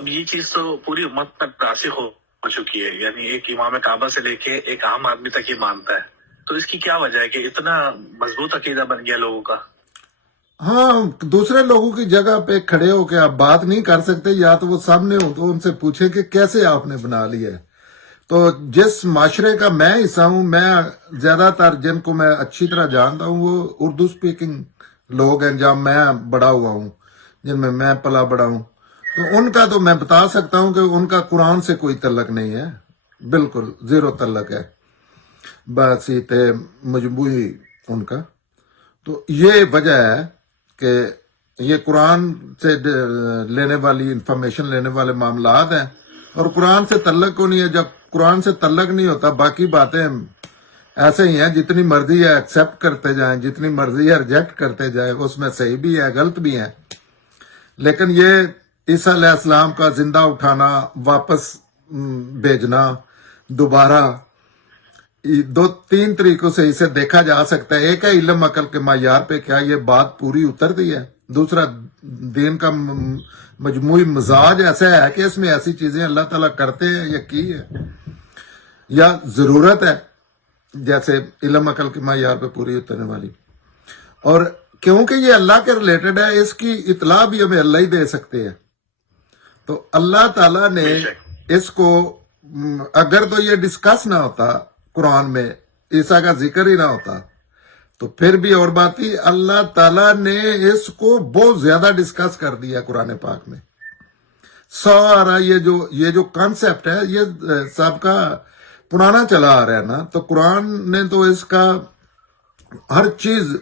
اب یہ چیز تو پوری امت تک راسخ ہو چکی ہے، یعنی ایک امام کعبہ سے لے کے ایک عام آدمی تک یہ مانتا ہے. تو اس کی کیا وجہ ہے کہ اتنا مضبوط عقیدہ بن گیا لوگوں کا؟ ہاں، دوسرے لوگوں کی جگہ پہ کھڑے ہو کے آپ بات نہیں کر سکتے، یا تو وہ سامنے ہو تو ان سے پوچھیں کہ کیسے آپ نے بنا لیا ہے. تو جس معاشرے کا میں حصہ ہوں، میں زیادہ تر جن کو میں اچھی طرح جانتا ہوں وہ اردو سپیکنگ لوگ ہیں، جہاں میں بڑا ہوا ہوں، جن میں میں پلا بڑا ہوں. تو ان کا تو میں بتا سکتا ہوں کہ ان کا قرآن سے کوئی تعلق نہیں ہے، بالکل زیرو تعلق ہے، بس یہ تھے مجموعی ان کا. تو یہ وجہ ہے کہ یہ قرآن سے لینے والی انفارمیشن لینے والے معاملات ہیں، اور قرآن سے تعلق کو نہیں ہے. جب قرآن سے تعلق نہیں ہوتا، باقی باتیں ایسے ہی ہیں، جتنی مرضی ہے ایکسیپٹ کرتے جائیں، جتنی مرضی ہے ریجیکٹ کرتے جائیں، اس میں صحیح بھی ہے غلط بھی ہے. لیکن یہ عیسیٰ علیہ السلام کا زندہ اٹھانا، واپس بھیجنا دوبارہ، دو تین طریقوں سے اسے دیکھا جا سکتا ہے. ایک ہے علم عقل کے معیار پہ کیا یہ بات پوری اترتی ہے. دوسرا دین کا مجموعی مزاج ایسا ہے کہ اس میں ایسی چیزیں اللہ تعالیٰ کرتے ہیں یا کی ہے، یا ضرورت ہے جیسے علم عقل کے معیار پہ پوری اترنے والی. اور کیونکہ یہ اللہ کے ریلیٹڈ ہے، اس کی اطلاع بھی ہمیں اللہ ہی دے سکتے ہیں. تو اللہ تعالیٰ نے اس کو، اگر تو یہ ڈسکس نہ ہوتا قرآن میں، عیسیٰ کا ذکر ہی نہ ہوتا، تو پھر بھی اور بات ہی. اللہ تعالیٰ نے اس کو بہت زیادہ ڈسکس کر دیا قرآن پاک میں. سارا یہ جو کانسیپٹ ہے یہ سب کا پرانا چلا آ رہا ہے نا. تو قرآن نے تو اس کا ہر چیز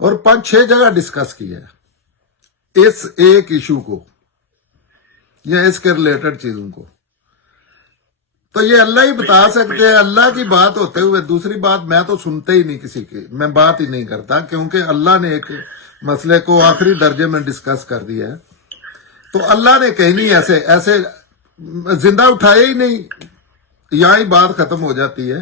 اور 5-6 جگہ ڈسکس کیا ہے اس ایک ایشو کو یا اس کے ریلیٹڈ چیزوں کو. تو یہ اللہ ہی بتا سکتے ہیں. اللہ کی بات ہوتے ہوئے دوسری بات میں تو سنتے ہی نہیں کسی کی، میں بات ہی نہیں کرتا، کیونکہ اللہ نے ایک مسئلے کو آخری درجے میں ڈسکس کر دیا ہے. تو اللہ نے کہیں نہیں ایسے زندہ اٹھایا ہی نہیں، یہاں ہی بات ختم ہو جاتی ہے.